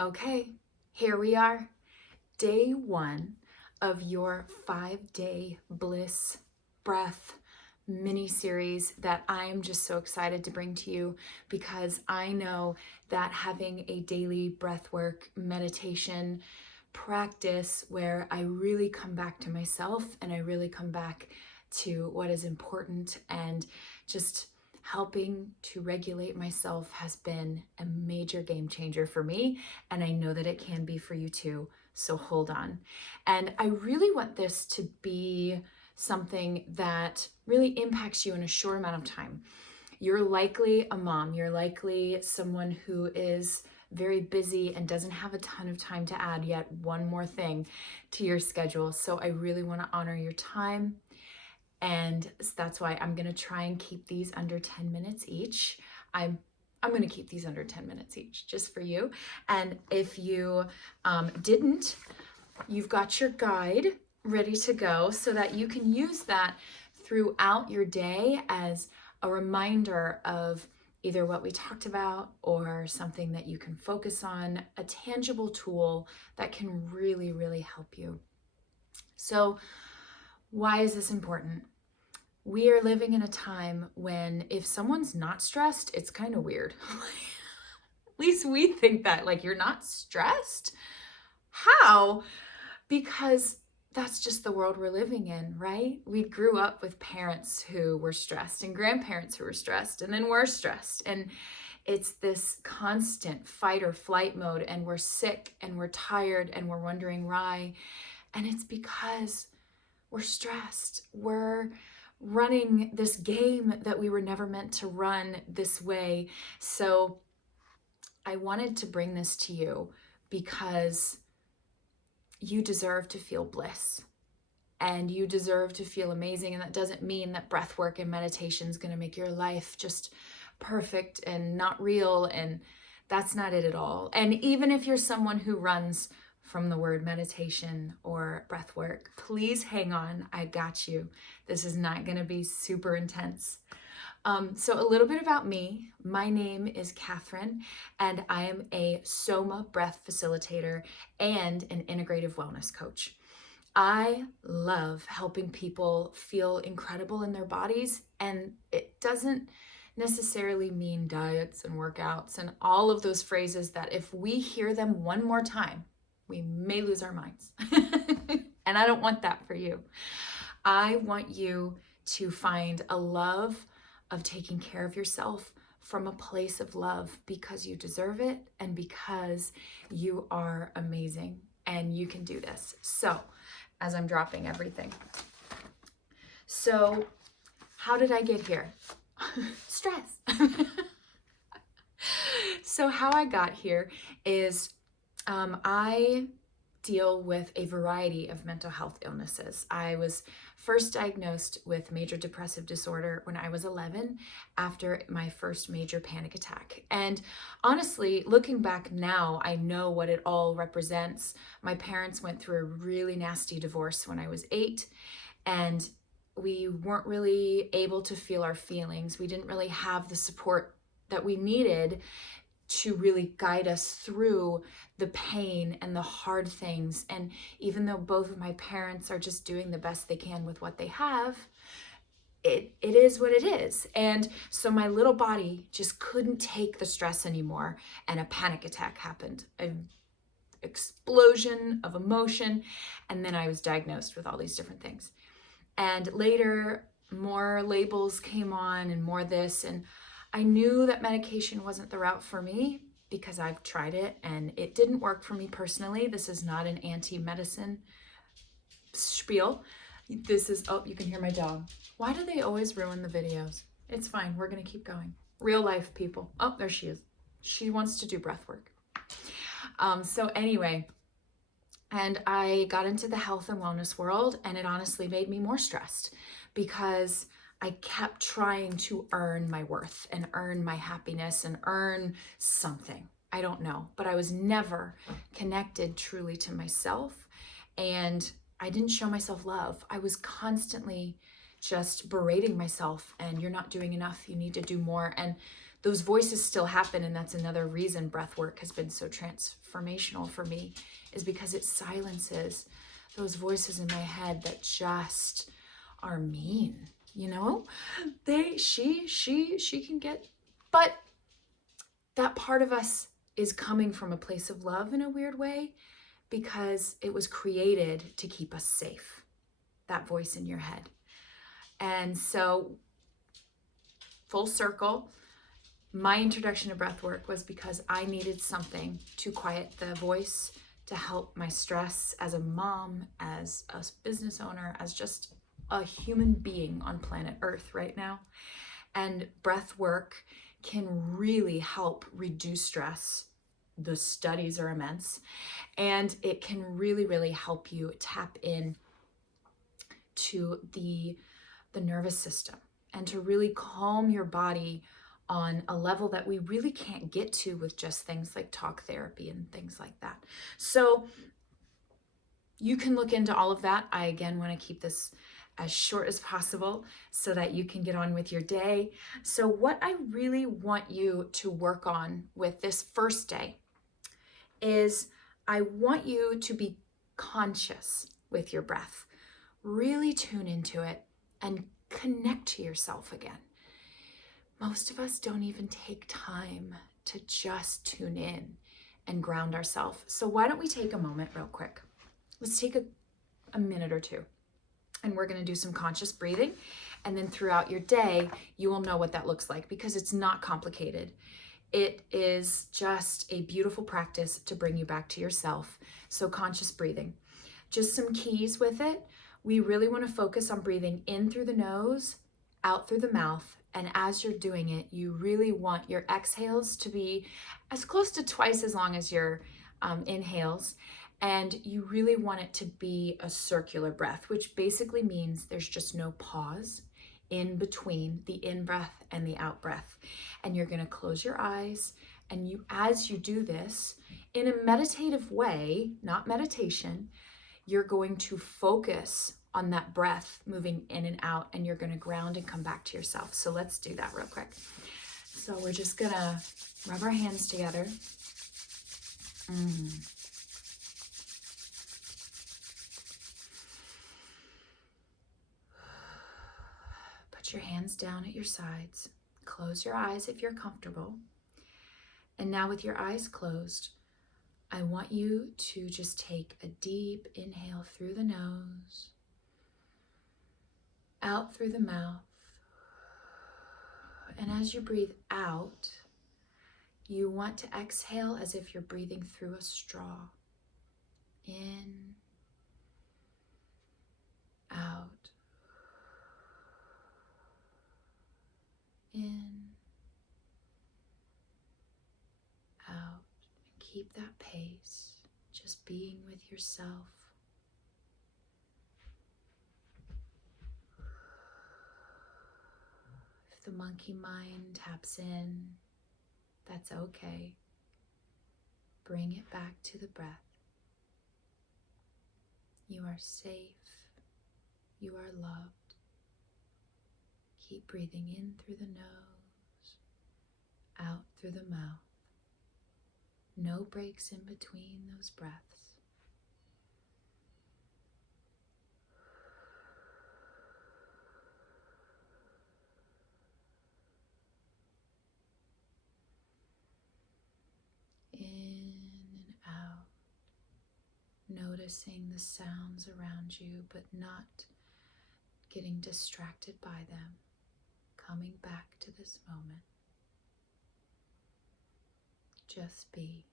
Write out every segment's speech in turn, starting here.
Okay, here we are, day 1 of your 5-day Bliss breath mini series that I am just so excited to bring to you, because I know that having a daily breathwork meditation practice where I really come back to myself and I really come back to what is important and just helping to regulate myself has been a major game changer for me, and I know that it can be for you too. So hold on. And I really want this to be something that really impacts you in a short amount of time. You're likely a mom, you're likely someone who is very busy and doesn't have a ton of time to add yet one more thing to your schedule. So I really want to honor your time. And that's why I'm going to try and keep these under 10 minutes each. I'm going to keep these under 10 minutes each just for you. And if you didn't, you've got your guide ready to go so that you can use that throughout your day as a reminder of either what we talked about or something that you can focus on, a tangible tool that can really, really help you. So why is this important? We are living in a time when if someone's not stressed, it's kind of weird. At least we think that, like, you're not stressed? How? Because that's just the world we're living in, right? We grew up with parents who were stressed and grandparents who were stressed and then we're stressed. And it's this constant fight or flight mode, and we're sick and we're tired and we're wondering why. And it's because we're stressed. We're running this game that we were never meant to run this way. So I wanted to bring this to you because you deserve to feel bliss and you deserve to feel amazing. And that doesn't mean that breath work and meditation is going to make your life just perfect and not real. And that's not it at all. And even if you're someone who runs from the word meditation or breath work, please hang on. I got you. This is not going to be super intense. So a little bit about me. My name is Kathryn, and I am a SOMA breath facilitator and an integrative wellness coach. I love helping people feel incredible in their bodies, and it doesn't necessarily mean diets and workouts and all of those phrases that if we hear them one more time, we may lose our minds. And I don't want that for you. I want you to find a love of taking care of yourself from a place of love because you deserve it and because you are amazing and you can do this. So, as I'm dropping everything. So, how did I get here? Stress. So how I got here is I deal with a variety of mental health illnesses. I was first diagnosed with major depressive disorder when I was 11 after my first major panic attack. And honestly, looking back now, I know what it all represents. My parents went through a really nasty divorce when I was 8, and we weren't really able to feel our feelings. We didn't really have the support that we needed to really guide us through the pain and the hard things. And even though both of my parents are just doing the best they can with what they have, it is what it is. And so my little body just couldn't take the stress anymore, and a panic attack happened. An explosion of emotion, and then I was diagnosed with all these different things. And later, more labels came on and more this, and I knew that medication wasn't the route for me because I've tried it and it didn't work for me personally. This is not an anti-medicine spiel. This is, oh, you can hear my dog. Why do they always ruin the videos? It's fine. We're going to keep going. Real life people. Oh, there she is. She wants to do breath work. So anyway, and I got into the health and wellness world, and it honestly made me more stressed because I kept trying to earn my worth and earn my happiness and earn something. I don't know, but I was never connected truly to myself, and I didn't show myself love. I was constantly just berating myself, and you're not doing enough, you need to do more. And those voices still happen. And that's another reason breath work has been so transformational for me, is because it silences those voices in my head that just are mean, you know? She can get, but that part of us is coming from a place of love in a weird way, because it was created to keep us safe, that voice in your head. And so, full circle, my introduction to breath work was because I needed something to quiet the voice, to help my stress as a mom, as a business owner, as just a human being on planet Earth right now. And breath work can really help reduce stress. The studies are immense, and it can really, really help you tap in to the nervous system and to really calm your body on a level that we really can't get to with just things like talk therapy and things like that. So you can look into all of that. I, again, want to keep this as short as possible so that you can get on with your day. So what I really want you to work on with this first day is I want you to be conscious with your breath. Really tune into it and connect to yourself again. Most of us don't even take time to just tune in and ground ourselves. So why don't we take a moment real quick? Let's take a minute or two, and we're going to do some conscious breathing. And then throughout your day, you will know what that looks like, because it's not complicated. It is just a beautiful practice to bring you back to yourself. So conscious breathing, just some keys with it. We really want to focus on breathing in through the nose, out through the mouth. And as you're doing it, you really want your exhales to be as close to twice as long as your inhales. And you really want it to be a circular breath, which basically means there's just no pause in between the in-breath and the out-breath. And you're going to close your eyes. And you, as you do this, in a meditative way, not meditation, you're going to focus on that breath moving in and out, and you're going to ground and come back to yourself. So let's do that real quick. So we're just going to rub our hands together. Put your hands down at your sides. Close your eyes if you're comfortable. And now with your eyes closed, I want you to just take a deep inhale through the nose, out through the mouth. And as you breathe out, you want to exhale as if you're breathing through a straw. In, out, in, out. And keep that pace, just being with yourself. If the monkey mind taps in, that's okay. Bring it back to the breath. You are safe. You are loved. Keep breathing in through the nose, out through the mouth. No breaks in between those breaths. In and out, noticing the sounds around you, but not getting distracted by them, coming back to this moment. Just be.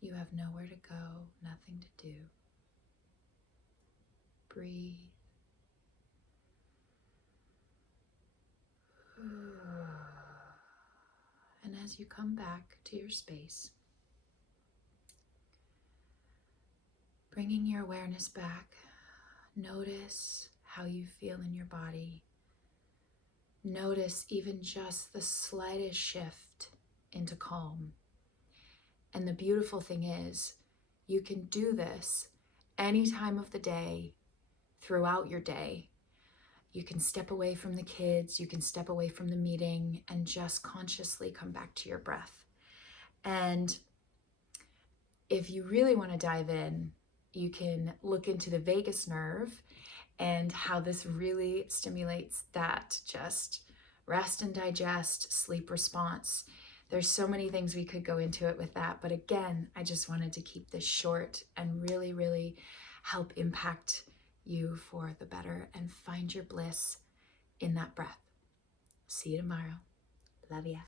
You have nowhere to go, nothing to do. Breathe. And as you come back to your space, bringing your awareness back, notice how you feel in your body. Notice even just the slightest shift into calm. And the beautiful thing is, you can do this any time of the day, throughout your day. You can step away from the kids, you can step away from the meeting and just consciously come back to your breath. And if you really want to dive in, you can look into the vagus nerve and how this really stimulates that just rest and digest, sleep response. There's so many things we could go into it with that. But again, I just wanted to keep this short and really, really help impact you for the better and find your bliss in that breath. See you tomorrow. Love ya.